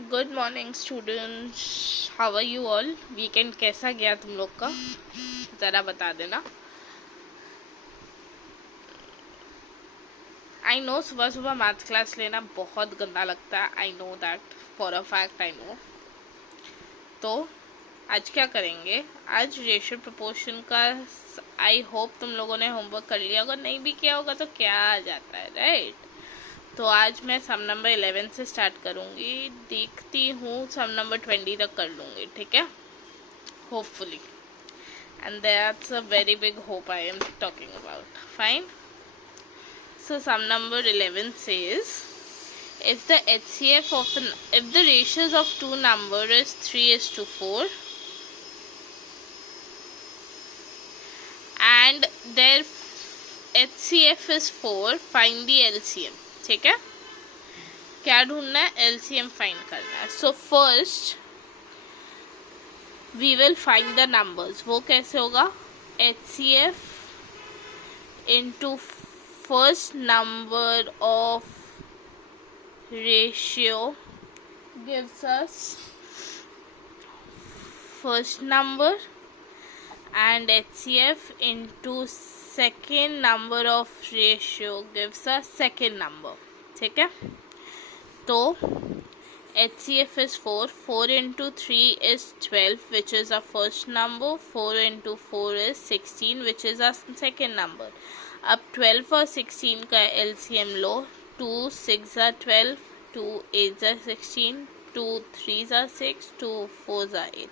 Good morning students, how are you all. Weekend कैसा गया तुम लोग का, ज़रा बता देना। आई नो सुबह सुबह मैथ क्लास लेना बहुत गंदा लगता है, I know that for a fact, I know. तो आज क्या करेंगे, आज रेशियो प्रपोर्शन का आई होप तुम लोगों ने होमवर्क कर लिया, अगर नहीं भी किया होगा तो क्या आ जाता है, राइट। तो आज मैं सम नंबर 11 से स्टार्ट करूँगी, देखती हूँ सम नंबर 20 तक कर लूँगी, ठीक है, hopefully. And that's a very big hope I am talking about. Fine. So sum number 11 says, if the HCF of if the ratios of two number is 3:4 and their HCF is 4, find the LCM. ठीक है, क्या ढूंढना है, LCM find करना है। So first we will find the numbers. वो कैसे होगा, HCF into first number of ratio gives us first number and HCF into second number of ratio gives us second number, ठीक है। तो HCF is 4, 4 into 3 is 12 which is our first number, 4 into 4 is 16 which is our second number। अब 12 और 16 का LCM low, 2 6 are 12, 2 8 are 16, 2 3 are 6, 2 4 are 8।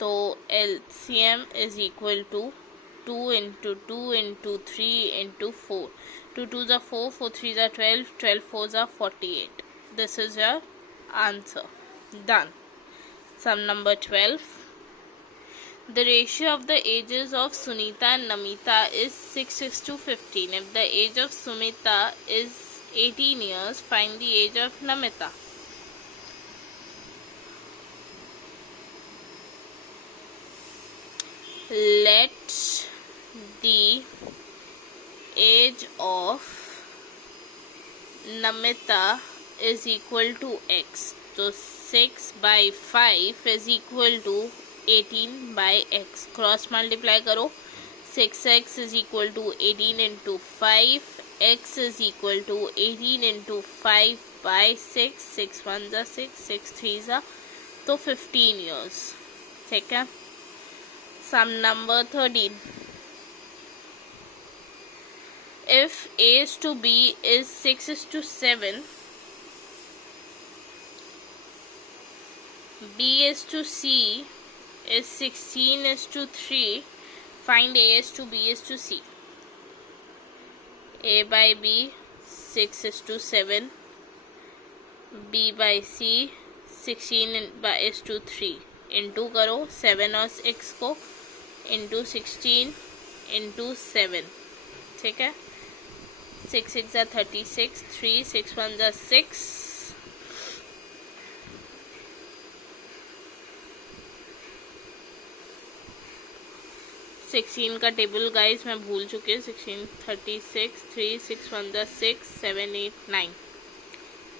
तो LCM is equal to 2 into 2 into 3 into 4, 2 2s are 4, 4 3s are 12, 12 4s are 48। This is your answer. Done. Sum number 12. The ratio of the ages of Sunita and Namita is 6:15. If the age of Sumita is 18 years, find the age of Namita. Let the age of Namita is equal to x. So 6 by 5 is equal to 18 by x. Cross multiply करो, 6x is equal to 18 into 5, x is equal to 18 into 5 by 6, 6 1s are 6, 6 3s are, तो 15 years, ठीक है। Sum number 13. If A is to B is 6:7, B is to C is 16:3, find A is to B is to C. A by B 6:7, B by C 16:3, into करो 7 और 6 को, into 16 into 7, ठीक है। 6 6 are 36, 3 6 1s are 6, 16 का table guys मैं भूल चुकी हूँ। 16 36, 3 6 1s are 6, 7 8 9,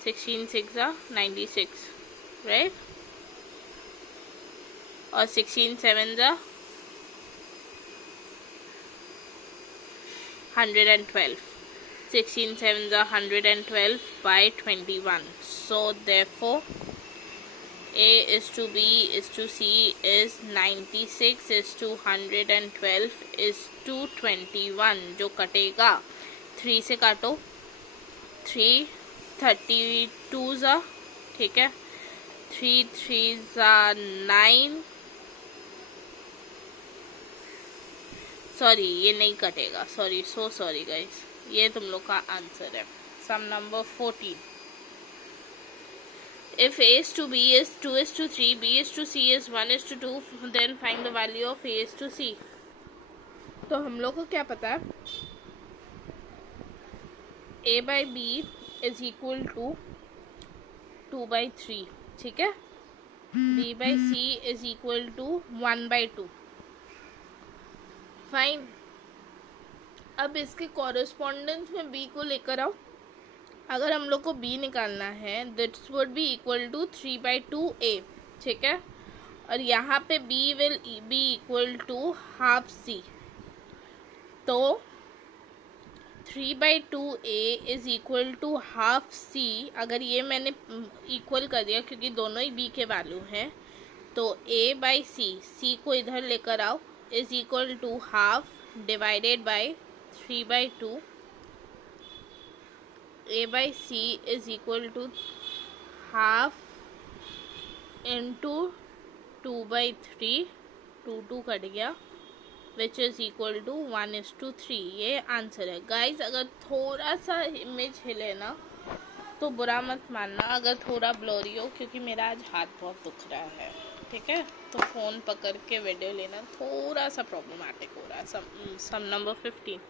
16 6 are 96, राइट। और 16 7s are 112, 16 7s are 112 by 21. So therefore A is to B is to C is 96 is to 112 is to 21, जो कटेगा 3 से काटो, 3 32s are, ठीक है, 3 3s are 9, सॉरी ये नहीं कटेगा, सॉरी, सो सॉरी गाइस, ये तुम लोग का आंसर है। सम number 14. If A is to B is 2:3, B is to C is 1:2, then find the value of A is to C. तो हम लोग को क्या पता है, A by B is equal to 2/3, ठीक है, B by C is equal to 1/2, fine. अब इसके कॉरेस्पॉन्डेंस में B को लेकर आओ, अगर हम लोग को b निकालना है this would be equal to 3/2a, ठीक है, और यहाँ पे b will be equal to half c, तो 3/2a is equal to half c। अगर ये मैंने इक्वल कर दिया क्योंकि दोनों ही b के वैल्यू हैं, तो a/c को इधर लेकर आओ, is equal to half divided by 3/2। a/c is equal to half into 2/3, 2 cut गया, विच इज इक्वल टू 1:3। ये आंसर है गाइज। अगर थोड़ा सा इमेज हिले ना तो बुरा मत मानना, अगर थोड़ा ब्लोरी हो, क्योंकि मेरा आज हाथ बहुत दुख रहा है, ठीक है, तो फ़ोन पकड़ के वीडियो लेना थोड़ा सा प्रॉब्लमैटिक हो रहा है। सम number 15,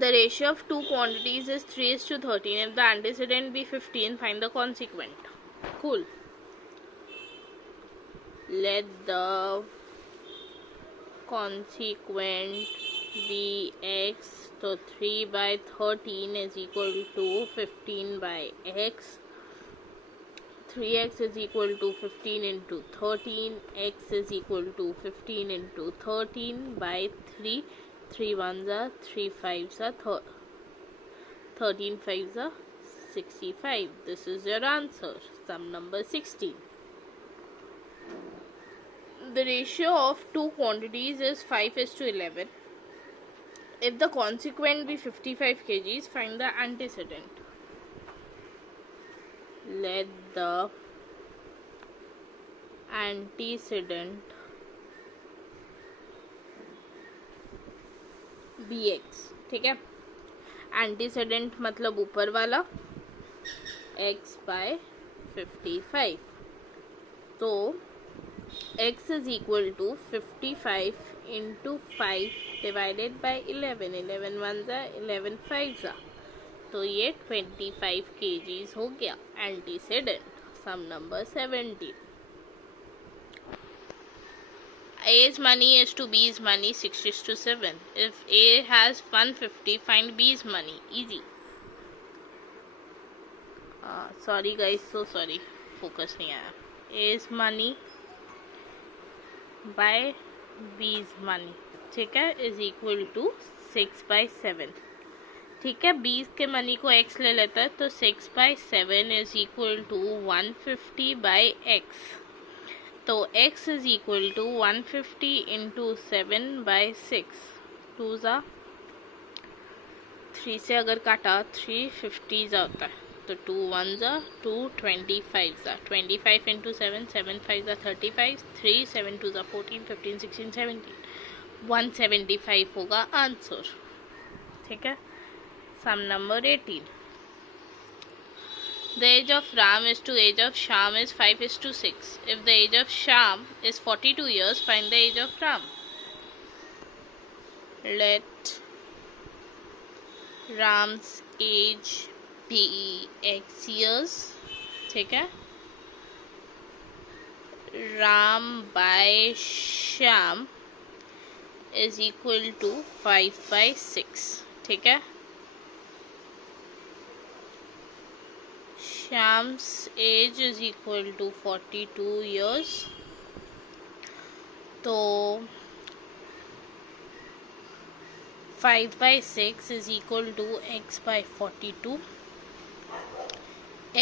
the ratio of two quantities is 3:13. If the antecedent be 15, find the consequent. Cool. Let the consequent be x, so 3/13 is equal to 15/x. 3x is equal to 15 into 13, x is equal to 15 into 13 by 3, 3 1s are 3 5s are 13 5s are 65. This is your answer, sum number 16. The ratio of two quantities is 5:11. If the consequent be 55 kgs, find the antecedent. Let the antecedent be x, ठीक है, एंटीसेडेंट मतलब ऊपर वाला, x by 55, तो x is equal to 55 into 5 divided by 11, 11 1s are 11 5s are, तो ये 25 kgs हो गया एंटीसेडेंट। सम number 17, A's money is to B's money 6:7. If A has 150, find B's money. Easy. Sorry guys, so sorry, focus नहीं आया। A's money by B's money, ठीक है, is equal to 6/7, ठीक है। 20 के मनी को x ले लेता है तो 6/7 इज इक्वल टू 150/x, तो x is equal to 150 into 7/6, 2 ज़ा 3 से अगर काटा 350 ज़ा होता है, तो 2 1 ज़ा 2 25 ज़ा 25 इंटू 7, 7 5 ज़ा 35, 3 7 2 ज़ा 14, 15 16 17, 175 होगा आंसर, ठीक है। Sum number 18. The age of Ram is to age of Shyam is 5:6. If the age of Shyam is 42 years, find the age of Ram. Let Ram's age be x years, ठीक है। Ram by Shyam is equal to 5/6, ठीक है। Shyam's age is equal to 42 years, तो 5/6 is equal to x by 42.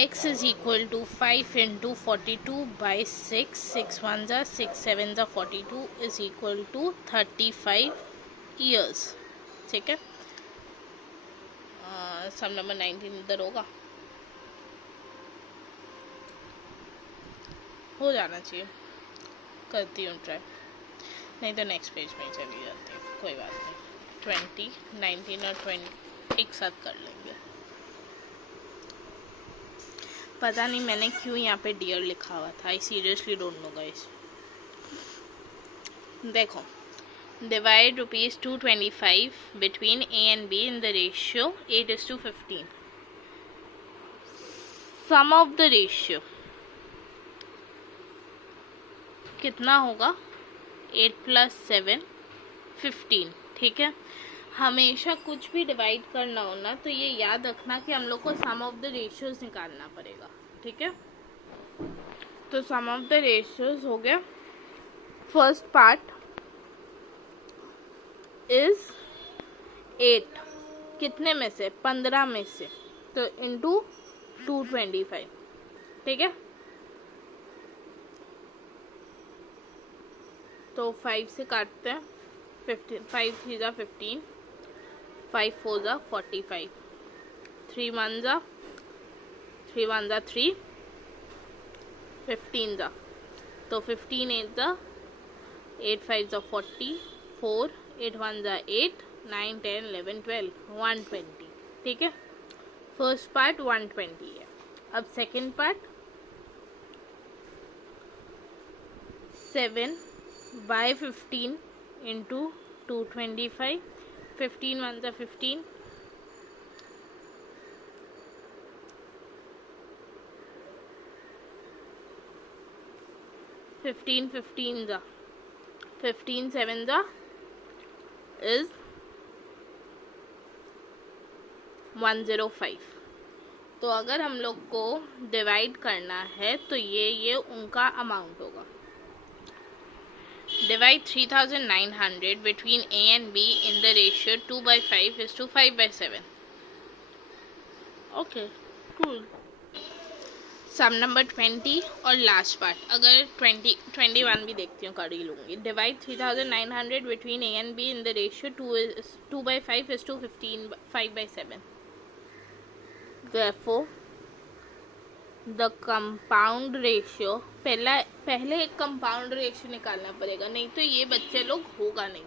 X is equal to 5 into 42 by 6, 6 1s are 6 7s are 42 is equal to 35 years, ठीक है। सम number 19 इधर होगा, हो जाना चाहिए, करती हूँ ट्राई, नहीं तो नेक्स्ट पेज में ही चली जाती है, कोई बात नहीं। 20 19 और 20 एक साथ कर लेंगे। पता नहीं मैंने क्यों यहाँ पे डियर लिखा हुआ था, I seriously don't know guys. देखो, divide ₹225 between A and B in the ratio 8:15. Sum of the ratio कितना होगा, 8 + 7 15, ठीक है। हमेशा कुछ भी डिवाइड करना हो ना तो ये याद रखना कि हम लोग को सम ऑफ द रेशियोज निकालना पड़ेगा, ठीक है। तो सम ऑफ द रेशियोज हो गया, फर्स्ट पार्ट इज 8, कितने में से, 15 में से, तो इंटू 225, ठीक है। तो 5 से काटते हैं, 15, 5 3 जा 15, 5 4 जा 45, 3 1 जा 3, 15 जा, तो 15 8 जा 8 5 जा 40, 4 8 1 जा 8, 9 10 11 12, 120, ठीक है। फर्स्ट पार्ट 120 है। अब सेकेंड पार्ट 7 by 15 into 225, 15 1 जा 15, 15 15 जा 15, 7 जा is 105। तो अगर हम लोग को डिवाइड करना है तो ये उनका अमाउंट होगा। Divide 3900 between A and B in the ratio 2/5 is to 5/7. Okay, cool. Sum number 20 और लास्ट पार्ट, अगर 21 भी देखती हूँ कर ही लूँगी। Divide 3900 between A and B in the ratio 2/5 is to 5/7. Therefore, the compound ratio, पहले एक कंपाउंड रेशियो निकालना पड़ेगा, नहीं तो ये बच्चे लोग होगा नहीं,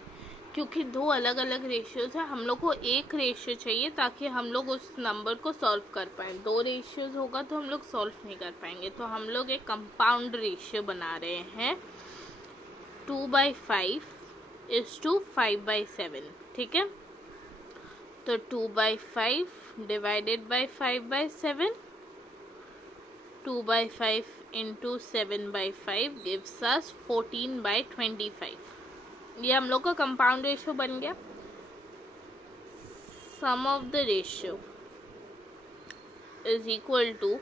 क्योंकि दो अलग अलग रेशियोज है। हम लोग को एक रेशियो चाहिए ताकि हम लोग उस नंबर को सॉल्व कर पाए। दो रेशियोज होगा तो हम लोग सॉल्व नहीं कर पाएंगे, तो हम लोग एक कंपाउंड रेशियो बना रहे हैं 2/5 is to 5/7, ठीक है। तो 2/5 divided by 5/7, 2/5 into 7/5 gives us 14/25। ये हम लोग का कंपाउंड रेशियो बन गया। Sum of the ratio is equal to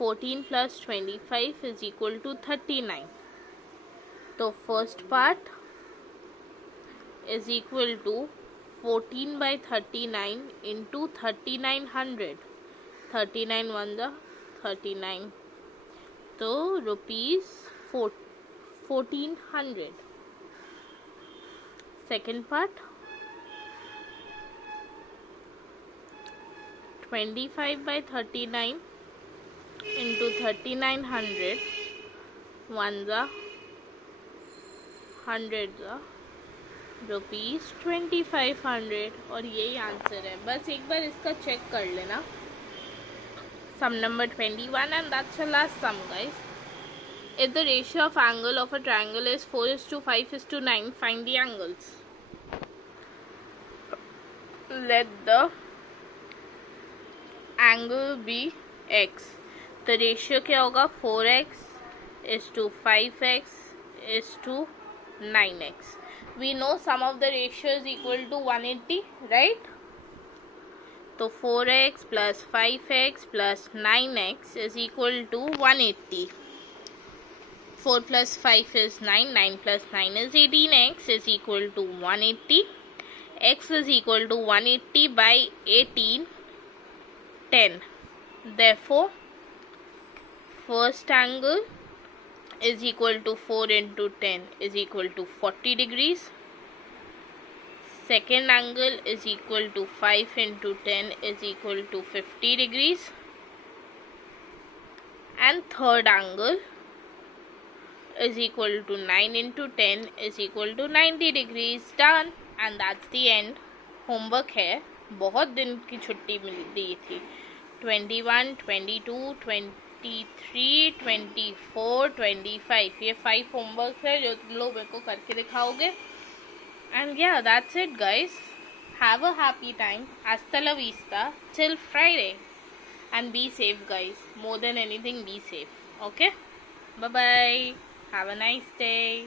14 + 25 is equal to 39। तो first part is equal to 14/39 into 3900, 39 1 जा 39, तो ₹1400। सेकेंड पार्ट 25/39 इंटू 3900, 1 जा 100 जा ₹2500, और यही आंसर है। बस एक बार इसका चेक कर लेना। Sum number 21, and that's the last sum, guys. If the ratio of angle of a triangle is 4:5:9, find the angles. Let the angle be x. The ratio क्या होगा, 4x is to 5x is to 9x. We know sum of the ratio is equal to 180, right? तो 4x plus 5x plus 9x is equal to 180. 4 plus 5 is 9, 9 plus 9 is 18x is equal to 180. X is equal to 180 by 18, 10. Therefore, first angle is equal to 4 into 10 is equal to 40 degrees. Second angle is equal to 5 into 10 is equal to 50 degrees. And third angle is equal to 9 into 10 is equal to 90 degrees. Done. And that's the end. Homework है, बहुत दिन की छुट्टी मिल दी थी। 21, 22, 23, 24, 25, ये 5 homework है जो तुम लोग मेरे को करके दिखाओगे। And yeah, that's it, guys. Have a happy time. Hasta la vista till Friday. And be safe, guys. More than anything, be safe. Okay? Bye-bye. Have a nice day.